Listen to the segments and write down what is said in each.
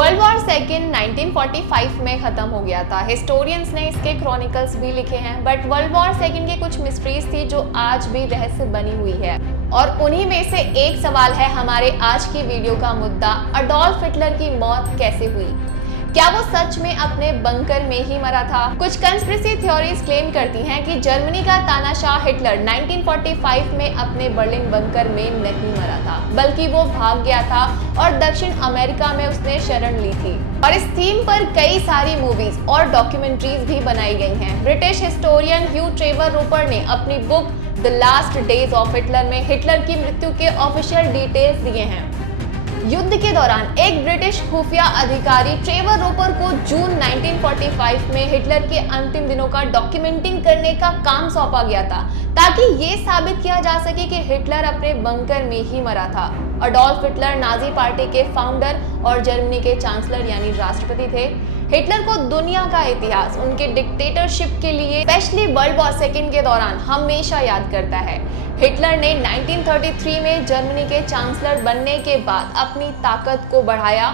World war second 1945 में खत्म हो गया था। हिस्टोरियंस ने इसके क्रॉनिकल्स भी लिखे हैं, बट वर्ल्ड वॉर सेकेंड की कुछ मिस्ट्रीज थी जो आज भी रहस्य बनी हुई है। और उन्हीं में से एक सवाल है हमारे आज की वीडियो का मुद्दा, अडोल्फ हिटलर की मौत कैसे हुई? क्या वो सच में अपने बंकर में ही मरा था? कुछ कंस्पिरेसी थ्योरीज क्लेम करती हैं कि जर्मनी का तानाशाह हिटलर 1945 में अपने बर्लिन बंकर में नहीं मरा था, बल्कि वो भाग गया था और दक्षिण अमेरिका में उसने शरण ली थी। और इस थीम पर कई सारी मूवीज और डॉक्यूमेंट्रीज भी बनाई गई हैं। ब्रिटिश हिस्टोरियन ह्यू ट्रेवर रोपर ने अपनी book the last days of Hitler में हिटलर की मृत्यु के ऑफिशियल डिटेल्स दिए हैं। युद्ध के दौरान एक ब्रिटिश खुफिया अधिकारी ट्रेवर रोपर को जून 1945 में हिटलर के अंतिम दिनों का डॉक्यूमेंटिंग करने का काम सौंपा गया था, ताकि ये साबित किया जा सके कि हिटलर अपने बंकर में ही मरा था। अडोल्फ हिटलर नाजी पार्टी के फाउंडर और जर्मनी के चांसलर यानी राष्ट्रपति थे। हिटलर को दुनिया का इतिहास उनके डिक्टेटरशिप के लिए, स्पेशली वर्ल्ड वॉर सेकेंड के दौरान, हमेशा याद करता है। हिटलर ने 1933 में जर्मनी के चांसलर बनने के बाद अपनी ताकत को बढ़ाया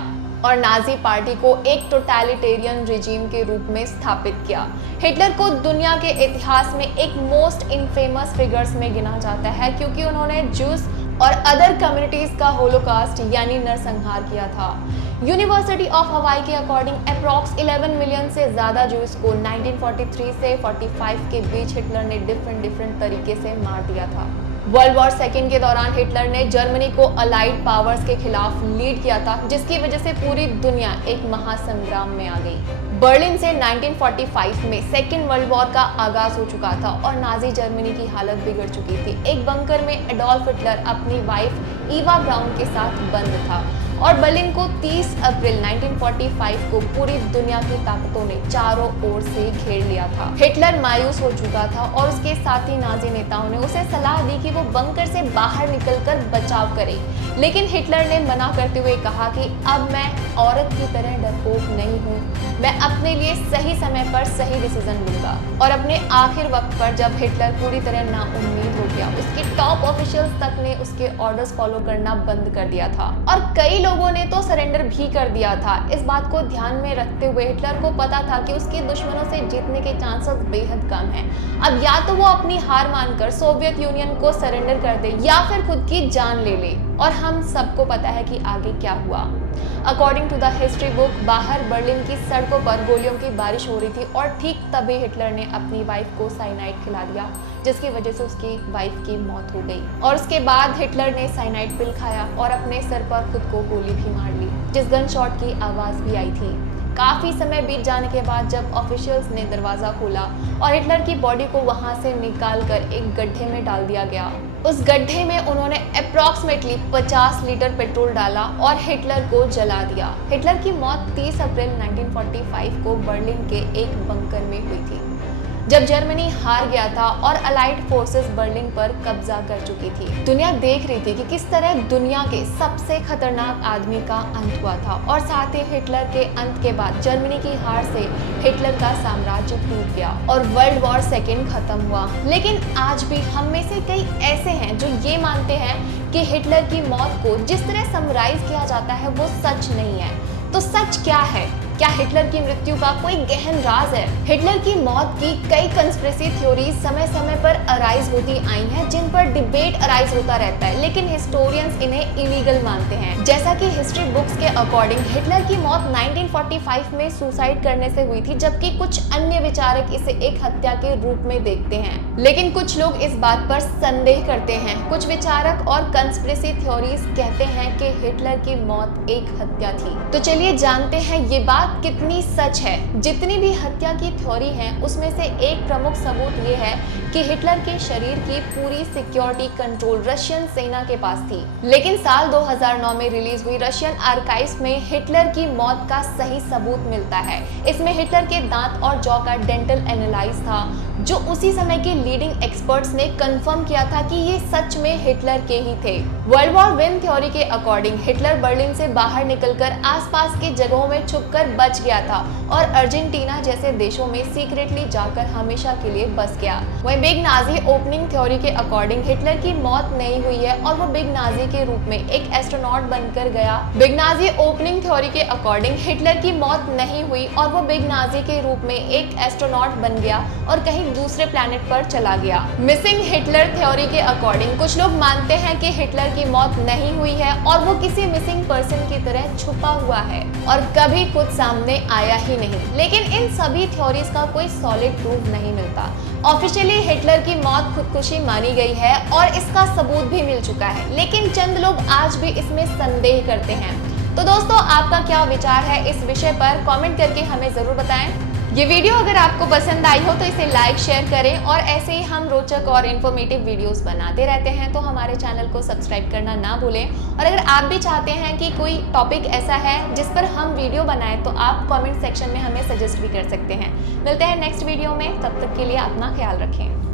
और नाजी पार्टी को एक टोटलिटेरियन रिजीम के रूप में स्थापित किया। हिटलर को दुनिया के इतिहास में एक मोस्ट इनफेमस फिगर्स में गिना जाता है, क्योंकि उन्होंने जूस और अदर कम्युनिटीज का होलोकास्ट यानी नरसंहार किया था। यूनिवर्सिटी ऑफ हवाई के अकॉर्डिंग अप्रॉक्स 11 मिलियन से ज्यादा जूस को 1943 से 45 के बीच हिटलर ने डिफरेंट तरीके से मार दिया था। वर्ल्ड वॉर सेकेंड के दौरान हिटलर ने जर्मनी को अलाइड पावर्स के खिलाफ लीड किया था, जिसकी वजह से पूरी दुनिया एक महासंग्राम में आ गई। बर्लिन से 1945 में सेकेंड वर्ल्ड वॉर का आगाज हो चुका था और नाजी जर्मनी की हालत बिगड़ चुकी थी। एक बंकर में अडोल्फ हिटलर अपनी वाइफ ईवा ब्राउन के साथ बंद था और बर्लिन को 30 अप्रैल 1945 को पूरी दुनिया की ताकतों ने चारों ओर से घेर लिया था। हिटलर मायूस हो चुका था और उसके साथी नाजी नेताओं ने उसे सलाह दी कि वो बंकर से बाहर निकलकर बचाव करे, लेकिन हिटलर ने मना करते हुए कहा कि अब मैं औरत की तरह डरपोक नहीं हूँ, मैं अपने लिए सही समय पर सही डिसीजन लूंगा। और अपने आखिर वक्त पर जब हिटलर पूरी तरह नाउम्मीद हो गया, उसके टॉप ऑफिशियल्स तक ने उसके ऑर्डर्स फॉलो करना बंद कर दिया था और कई लोगों ने तो सरेंडर भी कर दिया था। इस बात को ध्यान में रखते हुए हिटलर को पता था कि उसके दुश्मनों से जीतने के चांसेस बेहद कम हैं। अब या तो वो अपनी हार मानकर सोवियत यूनियन को सरेंडर कर दे या फिर खुद की जान ले ले। और हम सबको पता है कि आगे क्या हुआ। According to the history book, बाहर बर्लिन की सड़कों पर गोलियों की बारिश हो रही थी और ठीक तभी हिटलर ने अपनी वाइफ को साइनाइड खिला दिया, जिसकी वजह से उसकी वाइफ की मौत हो गई। और उसके बाद हिटलर ने साइनाइड पिल खाया और अपने सर पर खुद को गोली भी मार ली, जिस गन शॉट की आवाज भी आई थी। काफी समय बीत जाने के बाद जब ऑफिशियल्स ने दरवाजा खोला और हिटलर की बॉडी को वहां से निकालकर एक गड्ढे में डाल दिया गया। उस गड्ढे में उन्होंने अप्रॉक्सीमेटली 50 लीटर पेट्रोल डाला और हिटलर को जला दिया। हिटलर की मौत 30 अप्रैल 1945 को बर्लिन के एक बंकर में हुई थी, जब जर्मनी हार गया था और अलाइड फोर्सेस बर्लिन पर कब्जा कर चुकी थी। दुनिया देख रही थी कि किस तरह दुनिया के सबसे खतरनाक आदमी का अंत हुआ था और साथ ही हिटलर के अंत के बाद जर्मनी की हार से हिटलर का साम्राज्य टूट गया और वर्ल्ड वॉर सेकेंड खत्म हुआ। लेकिन आज भी हम में से कई ऐसे हैं जो ये मानते हैं कि हिटलर की मौत को जिस तरह समराइज किया जाता है वो सच नहीं है। तो सच क्या है? क्या हिटलर की मृत्यु का कोई गहन राज है? हिटलर की मौत की कई कंस्पिरेसी थ्योरीज समय समय पर अराइज होती आई हैं, जिन पर डिबेट अराइज होता रहता है, लेकिन हिस्टोरियंस इन्हें इलीगल मानते हैं। जैसा कि हिस्ट्री बुक्स के अकॉर्डिंग हिटलर की मौत 1945 में सुसाइड करने से हुई थी, जबकि कुछ अन्य विचारक इसे एक हत्या के रूप में देखते हैं। लेकिन कुछ लोग इस बात पर संदेह करते हैं। कुछ विचारक और कंस्पिरेसी थ्योरीज कहते हैं कि हिटलर की मौत एक हत्या थी। तो चलिए जानते हैं ये बात कितनी सच है। जितनी भी हत्या की थ्योरी है, उसमें से एक प्रमुख सबूत ये है कि हिटलर के शरीर की पूरी सिक्योरिटी कंट्रोल रशियन सेना के पास थी। लेकिन साल 2009 में रिलीज हुई रशियन आर्काइव्स में हिटलर की मौत का सही सबूत मिलता है। इसमें हिटलर के दांत और जॉ का डेंटल एनालाइज था, जो उसी समय के लीडिंग एक्सपर्ट्स ने कंफर्म किया था कि ये सच में हिटलर के ही थे। वर्ल्ड वॉर वन थ्योरी के अकॉर्डिंग हिटलर बर्लिन से बाहर निकलकर आसपास के जगहों में छुपकर बच गया था और अर्जेंटीना जैसे देशों में सीक्रेटली जाकर हमेशा के लिए बस गया। वहीं बिग नाजी ओपनिंग थ्योरी के अकॉर्डिंग हिटलर की मौत नहीं हुई है और वो बिग नाजी के रूप में एक एस्ट्रोनॉट बनकर गया। बिग नाजी ओपनिंग थ्योरी के अकॉर्डिंग हिटलर की मौत नहीं हुई और वो बिग नाजी के रूप में एक एस्ट्रोनॉट बन गया और कहीं दूसरे प्लैनेट पर चला गया। मिसिंग हिटलर थ्योरी के अकॉर्डिंग कुछ लोग मानते हैं कि हिटलर की मौत नहीं हुई है और वो किसी मिसिंग पर्सन की तरह छुपा हुआ है और कभी खुद सामने आया ही नहीं। लेकिन इन सभी थ्योरीज का कोई सॉलिड प्रूफ नहीं मिलता। ऑफिशियली हिटलर की मौत खुदकुशी मानी गई है और इसका सबूत भी मिल चुका है, लेकिन चंद लोग आज भी इसमें संदेह करते हैं। तो दोस्तों, आपका क्या विचार है इस विषय पर? कमेंट करके हमें जरूर बताएं। ये वीडियो अगर आपको पसंद आई हो तो इसे लाइक शेयर करें और ऐसे ही हम रोचक और इन्फॉर्मेटिव वीडियोस बनाते रहते हैं, तो हमारे चैनल को सब्सक्राइब करना ना भूलें। और अगर आप भी चाहते हैं कि कोई टॉपिक ऐसा है जिस पर हम वीडियो बनाएं तो आप कमेंट सेक्शन में हमें सजेस्ट भी कर सकते हैं। मिलते हैं नेक्स्ट वीडियो में, तब तक के लिए अपना ख्याल रखें।